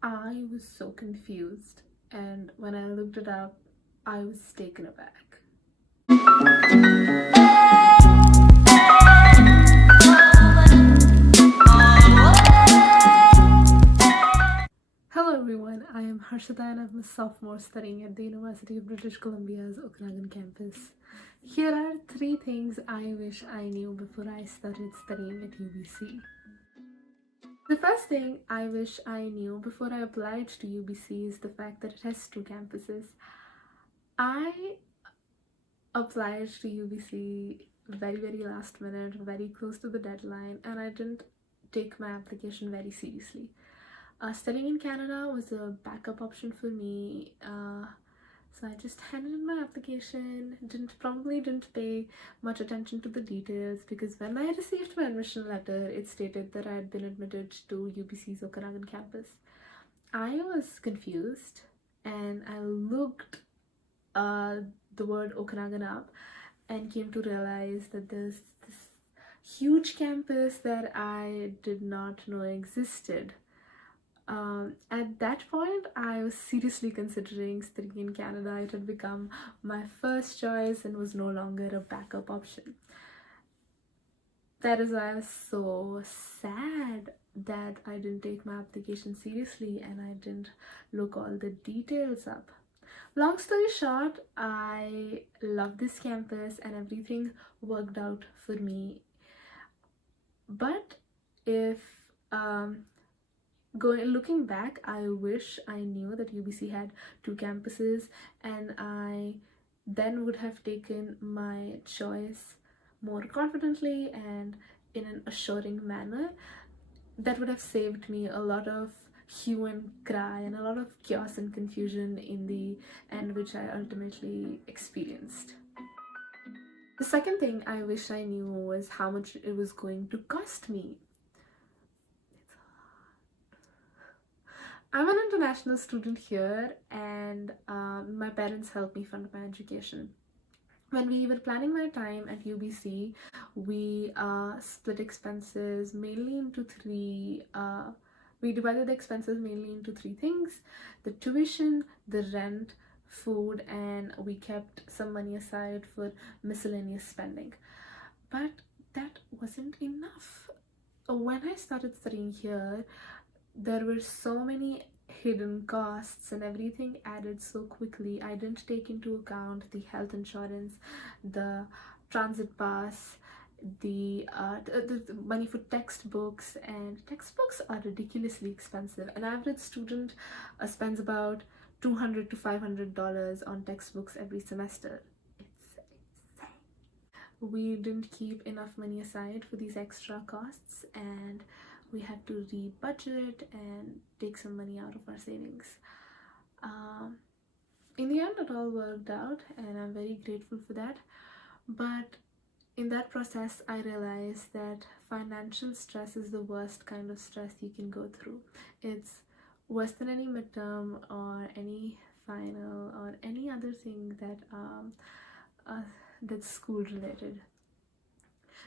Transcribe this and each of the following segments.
I was so confused, and when I looked it up, I was taken aback. Hello everyone, I am Harshita and I'm a sophomore studying at the University of British Columbia's Okanagan campus. Here are 3 things I wish I knew before I started studying at UBC. The first thing I wish I knew before I applied to UBC is the fact that it has 2 campuses. I applied to UBC very last minute, very close to the deadline, and I didn't take my application very seriously. Studying in Canada was a backup option for me, so I just handed in my application. Didn't pay much attention to the details, because when I received my admission letter, it stated that I had been admitted to UBC's Okanagan campus. I was confused, and I looked the word Okanagan up and came to realize that there's this huge campus that I did not know existed. At that point, I was seriously considering studying in Canada. It had become my first choice and was no longer a backup option. That is why I was so sad that I didn't take my application seriously and I didn't look all the details up. Long story short, I love this campus and everything worked out for me. But if looking back, I wish I knew that UBC had 2 campuses, and I then would have taken my choice more confidently and in an assuring manner. That would have saved me a lot of hue and cry and a lot of chaos and confusion in the end, which I ultimately experienced. The second thing I wish I knew was how much it was going to cost me. I'm an international student here, and my parents helped me fund my education. When we were planning my time at UBC, we split expenses mainly into 3. We divided the expenses mainly into 3 things: the tuition, the rent, food, and we kept some money aside for miscellaneous spending. But that wasn't enough. When I started studying here, there were so many hidden costs and everything added so quickly. I didn't take into account the health insurance, the transit pass, the money for textbooks, and textbooks are ridiculously expensive. An average student spends about $200 to $500 on textbooks every semester. It's insane. We didn't keep enough money aside for these extra costs, and we had to re-budget and take some money out of our savings. In the end, it all worked out, and I'm very grateful for that. But in that process, I realized that financial stress is the worst kind of stress you can go through. It's worse than any midterm or any final or any other thing that's school related.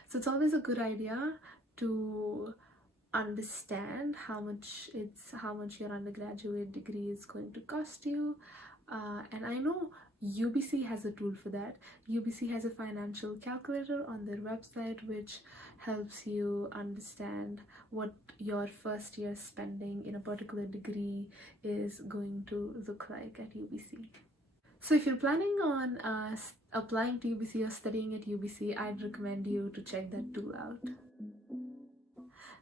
So it's always a good idea to understand how much your undergraduate degree is going to cost you, and I know UBC has a tool for that. UBC has a financial calculator on their website which helps you understand what your first year spending in a particular degree is going to look like at UBC. So if you're planning on applying to UBC or studying at UBC, I'd recommend you to check that tool out.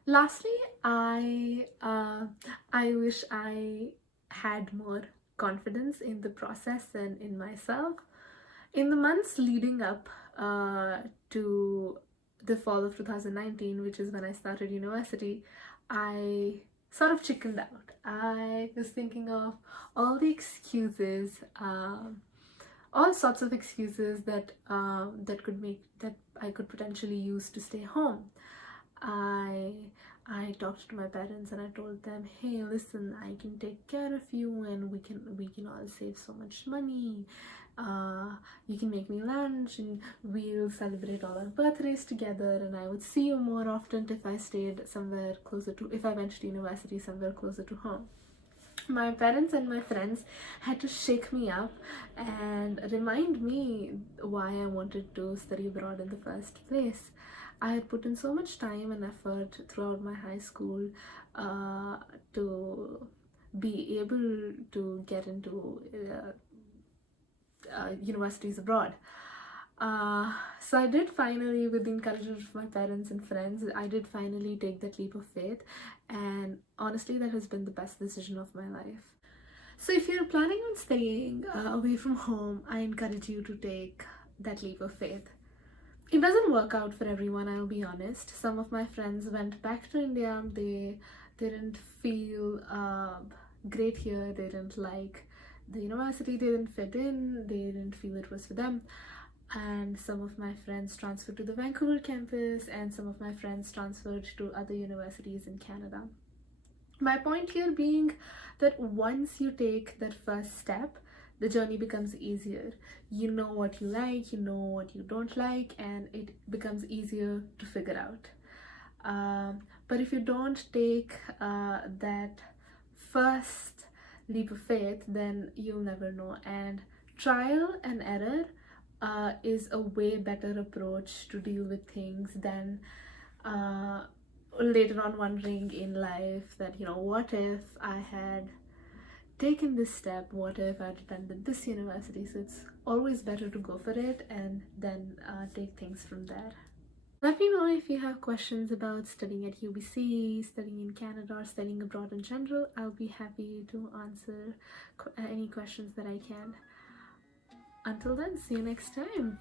Lastly, I wish I had more confidence in the process and in myself. In the months leading up to the fall of 2019, which is when I started university, I sort of chickened out. I was thinking of all the excuses, all sorts of excuses that I could potentially use to stay home. I talked to my parents and I told them, hey, listen, I can take care of you and we can all save so much money. You can make me lunch and we'll celebrate all our birthdays together, and I would see you more often if I went to university somewhere closer to home. My parents and my friends had to shake me up and remind me why I wanted to study abroad in the first place. I had put in so much time and effort throughout my high school uh, to be able to get into universities abroad. So I did finally, with the encouragement of my parents and friends, I did finally take that leap of faith, and honestly, that has been the best decision of my life. So if you're planning on staying away from home, I encourage you to take that leap of faith. It doesn't work out for everyone, I'll be honest. Some of my friends went back to India, they didn't feel great here, they didn't like the university, they didn't fit in, they didn't feel it was for them. And some of my friends transferred to the Vancouver campus, and some of my friends transferred to other universities in Canada. My point here being that once you take that first step, the journey becomes easier. You know what you like, you know what you don't like, and it becomes easier to figure out. But if you don't take that first leap of faith, then you'll never know. And trial and error is a way better approach to deal with things than later on wondering in life that, what if I had taken this step, what if I'd attended this university. So it's always better to go for it and then take things from there. Let me know if you have questions about studying at UBC, studying in Canada, or studying abroad in general. I'll be happy to answer any questions that I can. Until then, see you next time.